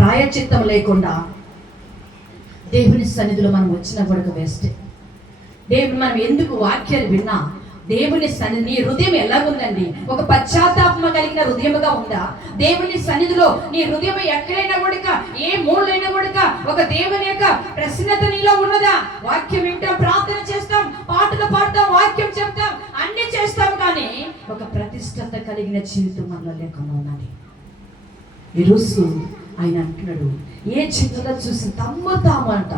ప్రాయచిత్తం లేకుండా దేవుని సన్నిధిలో మనం వచ్చినా కూడా వేస్ట్. మనం ఎందుకు వాక్యాలు విన్నా దేవుని సన్నిధి, నీ హృదయం ఎలాగుందండి? ఒక పశ్చాత్తాపమ కలిగిన హృదయముగా ఉందా? దేవుని సన్నిధిలో నీ హృదయం ఎక్కడైనా కూడా, ఏ మూలైనా కూడా ఒక దేవుని యొక్క ప్రసన్నత నీలో ఉన్నదా? వాక్యం వింటాం, ప్రార్థన చేస్తాం, పాటలు పాడతాం, వాక్యం చెప్తాం, అన్ని చేస్తాం, కానీ ఒక ప్రతిష్టత కలిగిన జీవితం మనలో లేకుండా ఉన్నది. ఈరోజు ఆయన అంటున్నాడు, ఏ చిన్నలో చూసి తామంట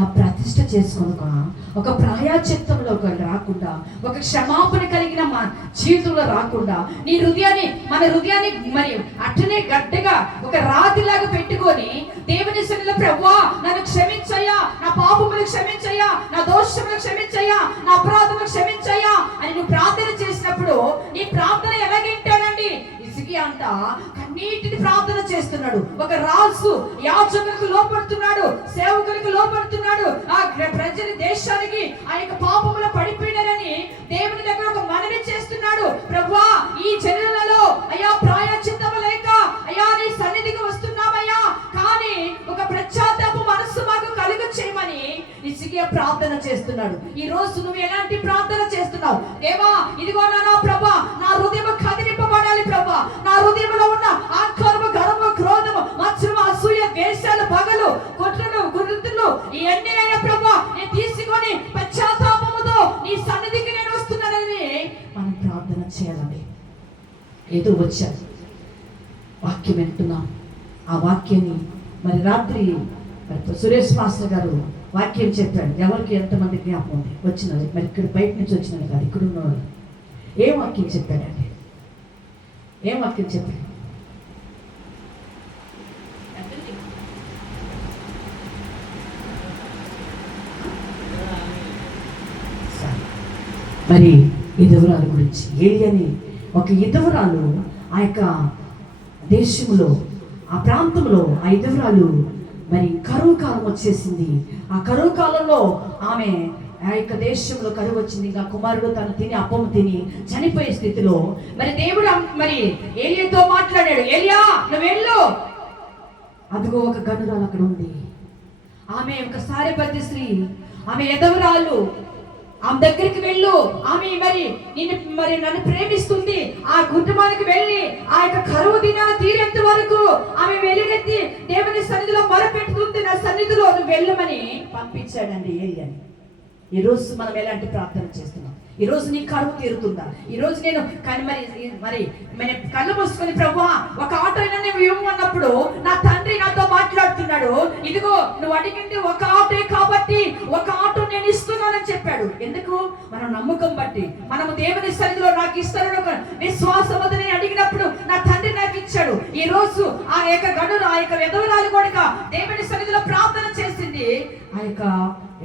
ఆ ప్రతిష్ట చేసుకొనక, ఒక ప్రాయచిత్తంలో రాకుండా, ఒక క్షమాపణ కలిగిన మా జీవితంలో రాకుండా, నీ హృదయాన్ని, మన హృదయాన్ని మరి అట్టనే గట్టిగా ఒక రాతిలాగా పెట్టుకొని దేవుని సన్నిధిలో, ప్రభువా నన్ను క్షమించయ్యా, నా పాపములు క్షమించయ్యా, నా దోషములు క్షమించయ్యా, నా అపరాధములు క్షమించయ్యా అని నువ్వు ప్రార్థన చేసినప్పుడు నీ ప్రార్థన ఎలాగంటానండి? అంట కన్నీటిని ప్రార్థన చేస్తున్నాడు. ఒక రాజు యాజకులకు లోపడుతున్నాడు, సేవకులకు లోపడుతున్నాడు, ఆ ప్రజల దేశానికి ఆ యొక్క పాపములో పడిపోయినారని దేవుని దగ్గర ఒక మనవి చేస్తున్నాడు. ప్రభువా ఈ జనులలో అయ్యా ప్రాయచిత్తము లేక అయ్యా నీ సన్నిధికి వస్తున్నామయ్యా, కానీ ఒక పశ్చాత్తాప మనస్సు మాకు కలుగ చేయమని నిజంగా ప్రార్థన చేస్తున్నాడు. ఈ రోజు నువ్వు ఎలాంటి ప్రార్థన చేస్తున్నావు? దేవా ఇదిగో నా ప్రభా, నా హృదయం కదిలింపబడాలి ప్రభా, నా హృదయంలో ఉన్న ఆకారము, గర్వము, క్రోధము, మత్సరము, అసూయ, ద్వేషాలు, పగలు, కుట్రలు, గుర్తులు ఇవన్నీ అయినా ప్రభా నేను తీసుకొని పశ్చాత్తాపముతో నీ సన్నిధికి నేను వస్తున్నానని మనం ప్రార్థన చేయాలండి. ఏదో వచ్చారు, వాక్యం వింటున్నాం, ఆ వాక్యాన్ని మరి రాత్రి సురేష్ మాస్టర్ గారు వాక్యం చెప్పాడు. ఎవరికి ఎంతమంది జ్ఞాపకం ఉంది? వచ్చినది మరి ఇక్కడ బయట నుంచి వచ్చినది కాదు, ఇక్కడ ఉన్నవాళ్ళు. ఏం వాక్యం చెప్పాడండి? ఏం వాక్యం చెప్పాడు? మరి విధవరాలు గురించి, ఏలియని ఒక విధవరాలు ఆ యొక్క దేశంలో, ఆ ప్రాంతంలో ఆ విధవరాలు మరి కరువు కాలం వచ్చేసింది. ఆ కరువు కాలంలో ఆమె ఆ యొక్క దేశంలో కరువు వచ్చింది. ఇంకా కుమారుడు తను తిని అప్పము తిని చనిపోయే స్థితిలో మరి దేవుడు మరి ఏలియాతో మాట్లాడాడు, ఏలియా నువ్వు వెళ్ళు, అదిగో ఒక గనురాలు అక్కడ ఉంది, ఆమె ఒక సారెపతి స్త్రీ, ఆమె ఎదవరాలు, ఆమె దగ్గరికి వెళ్ళు, ఆమె మరి నన్ను ప్రేమిస్తుంది, ఆ కుటుంబానికి వెళ్ళి ఆ యొక్క కరువు దినాలు తీరేంత వరకు ఆమె వెలుగెత్తి దేవుని సన్నిధిలో మొరపెట్టుకుంది, నా సన్నిధిలో నువ్వు వెళ్ళమని పంపించాడండి ఏలియాని. ఈరోజు మనం ఎలాంటి ప్రార్థన చేస్తున్నాం? ఈరోజు నీ కరువు తీరుతుందా? ఈరోజు నేను కానీ మరి కళ్ళు మూసుకొని ప్రభువా ఒక ఆటో అయినా నువ్వు ఇవ్వమన్నప్పుడు నా తండ్రి నాతో మాట్లాడుతున్నాడు, ఇదిగో నువ్వు అడిగింది ఒక ఆటో కాబట్టి ఒక ఆటో నేను ఇస్తున్నానని చెప్పాడు. ఎందుకు? మనం నమ్మకం బట్టి, మనము దేవుని సన్నిధిలో నాకు ఇస్తారని ఒక విశ్వాసంతో నేను అడిగినప్పుడు నా తండ్రి నాకు ఇచ్చాడు. ఈ రోజు ఆ యొక్క గనులు, ఆ యొక్క విధవరాలు కూడా దేవుని సన్నిధిలో ప్రార్థన చేసింది, ఆ యొక్క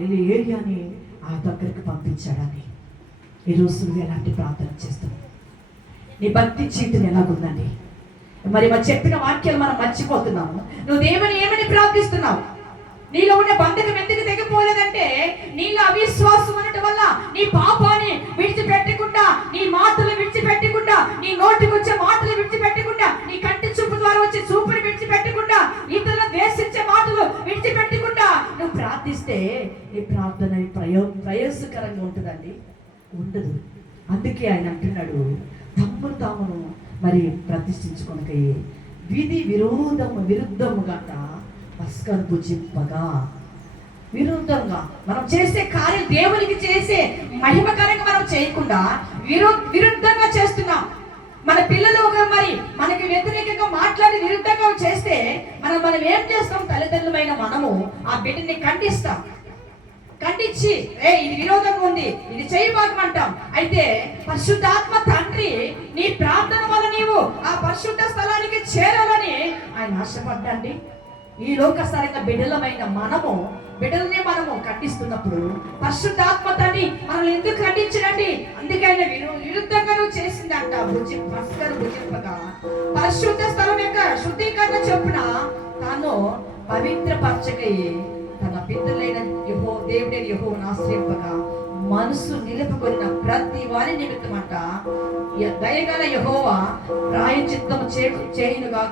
ఏలియాని ఆ దగ్గరికి పంపించాడని. ఈరోజు నువ్వు ఎలాంటి ప్రార్థన చేస్తున్నావు? నీ భక్తి జీవితం ఎలాగుందండి? మరి చెప్పిన వాక్యాలు మనం మర్చిపోతున్నాము. నువ్వు దేవుని ఏమని ప్రార్థిస్తున్నావు? నీలో ఉన్న బంధకం ఎందుకు తెగిపోలేదంటే నీలో అవిశ్వాసం అనటం వల్ల నీ పాపాన్ని విడిచిపెట్టకుండా, నీ మాటలు విడిచిపెట్టకుండా, నీ నోటికి వచ్చే మాటలు విడిచిపెట్టకుండా, నీ కంటి చూపు ద్వారా వచ్చే చూపుని విడిచిపెట్టకుండా, ఇతరులను ద్వేషించే మాటలు విడిచిపెట్టకుండా నువ్వు ప్రార్థిస్తే నీ ప్రార్థన ప్రయాసకరంగా ఉంటుందండి? ఉండదు. అందుకే ఆయన అంటున్నాడు, తమ్మును తామును మరి ప్రతిష్ఠించుకొనక విరుద్ధముగా పస్కను భుజింపగా. విరుద్ధంగా మనం చేసే కార్యం, దేవునికి చేసే మహిమకరంగా మనం చేయకుండా విరుద్ధంగా చేస్తున్నాం. మన పిల్లలు మరి మనకి వ్యతిరేకంగా మాట్లాడి విరుద్ధంగా చేస్తే మనం ఏం చేస్తాం? తల్లిదండ్రులమైన మనము ఆ బిడ్డని ఖండిస్తాం. ఖండించి ఇది విరోధంగా ఉంది, ఇది చేయబాకమంటాం. అయితే పరిశుద్ధాత్మ తండ్రి నీ ప్రార్థన వల్ల నీవు ఆ పరిశుద్ధ స్థలానికి చేరాలని ఆయన ఆశపడ్డండి. ఈ లోకసారంగా బిడ్డలమైన బిడ్డలనే మనము ఖండిస్తున్నప్పుడు పరిశుద్ధాత్మ తండ్రి మనల్ని ఎందుకు ఖండించడండి? అందుకైనా విరుద్ధంగా నువ్వు చేసిందంట భుజింపగా పరిశుద్ధ స్థలం యొక్క శుద్ధీకరణ చొప్పున తాను పవిత్రపరచకయే తన పితరులైన దేవుడైన యెహోవాను ఆశ్రయింపగా మనసు నిలుపుకొన్న ప్రతి వారి నిమిత్తమంట దయగల యెహోవా ప్రాయశ్చిత్తము చేయునుగా.